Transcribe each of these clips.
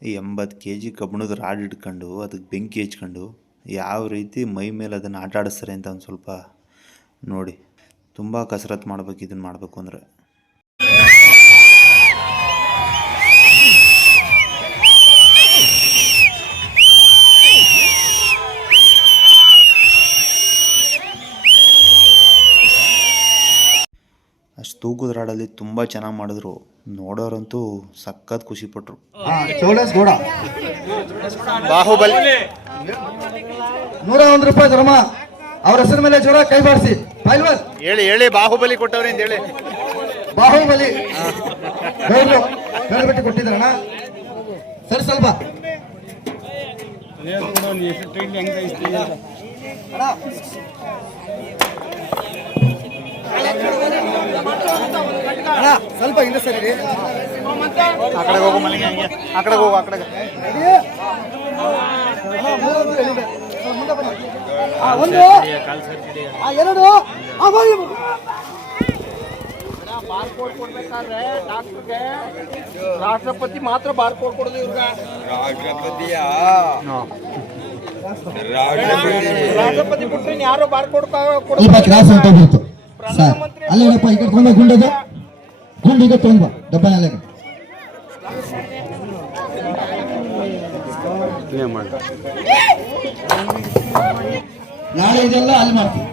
80 kg ಕಬ್ಬಿಣದ rod ಇಟ್ಕೊಂಡು ಅದಕ್ಕೆ ಬೆಂಕಿ ಹಚ್ಕೊಂಡು ಯಾವ ರೀತಿ ಮೈ ಮೇಲೆ ಅದನ್ನು ಆಟ ಆಡಿಸ್ತಾರೆ ಅಂತ ಒಂದು ಸ್ವಲ್ಪ ನೋಡಿ. ತುಂಬ ಕಸರತ್ತು ಮಾಡಬೇಕು ಇದನ್ನು ಮಾಡಬೇಕು ಅಂದರೆ. ಅಷ್ಟು ತೂಕದ ರಾಡಲ್ಲಿ ತುಂಬ ಚೆನ್ನಾಗಿ ಮಾಡಿದ್ರು. ನೋಡೋರಂತೂ ಸಖತ್ ಖುಷಿಪಟ್ಟರು. ಬಾಹುಬಲಿ 101 ರೂಪಾಯಿ ಧರ್ಮ ಅವ್ರ ಹೆಸರ ಮೇಲೆ ಜೋರ ಕೈ ಬಾರಿಸಿ. ಹೇಳಿ ಬಾಹುಬಲಿ ಕೊಟ್ಟವ್ರೆ ಅಂತ ಹೇಳಿ. ಬಾಹುಬಲಿ ಹೇಳ್ಬಿಟ್ಟು ಕೊಟ್ಟಿದ್ರಣ್ಣ ಸರಿ ಸ್ವಲ್ಪ ಸ್ವಲ್ಪ ಹಿಂದೆ ಸರಿ. ಆ ಕಡೆ ಹೋಗು ಮಲ್ಲಿಗೆ, ಆ ಕಡೆ ಹೋಗು, ಆ ಕಡೆ. ಒಂದು ಎರಡು ಬಾರ್ಕೋಡ್ ಕೊಡ್ಬೇಕಾದ್ರೆ ಡಾಕ್ಟರ್ಗೆ ರಾಷ್ಟ್ರಪತಿ ಮಾತ್ರ ಬಾರ್ಕೋಡ್ ಕೊಡೋದು. ಇವ್ರಿಗೆ ರಾಷ್ಟ್ರಪತಿ ಬಿಟ್ರೆ ಯಾರೋ ಬಾರ್ಕೋಡ್ ಕೊಡೋದು. ಅಲ್ಲೇನಪ್ಪ ಈಗ ತೊಗೊಂಡ ಗುಂಡದು ಗುಂಡು ಈಗ ತೊಗೊಂಡ್ ಬಾ ಡಬ್ಬನಲ್ಲೇ. ನಾಳೆ ಇದೆಲ್ಲ ಅಲ್ಲಿ ಮಾಡ್ತೀವಿ.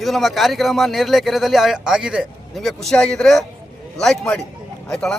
ಇದು ನಮ್ಮ ಕಾರ್ಯಕ್ರಮ ನೇರ್ಲೆ ಕೆರೆದಲ್ಲಿ ಆಗಿದೆ. ನಿಮಗೆ ಖುಷಿ ಆಗಿದ್ರೆ ಲೈಕ್ ಮಾಡಿ ಆಯ್ತಣ್ಣ.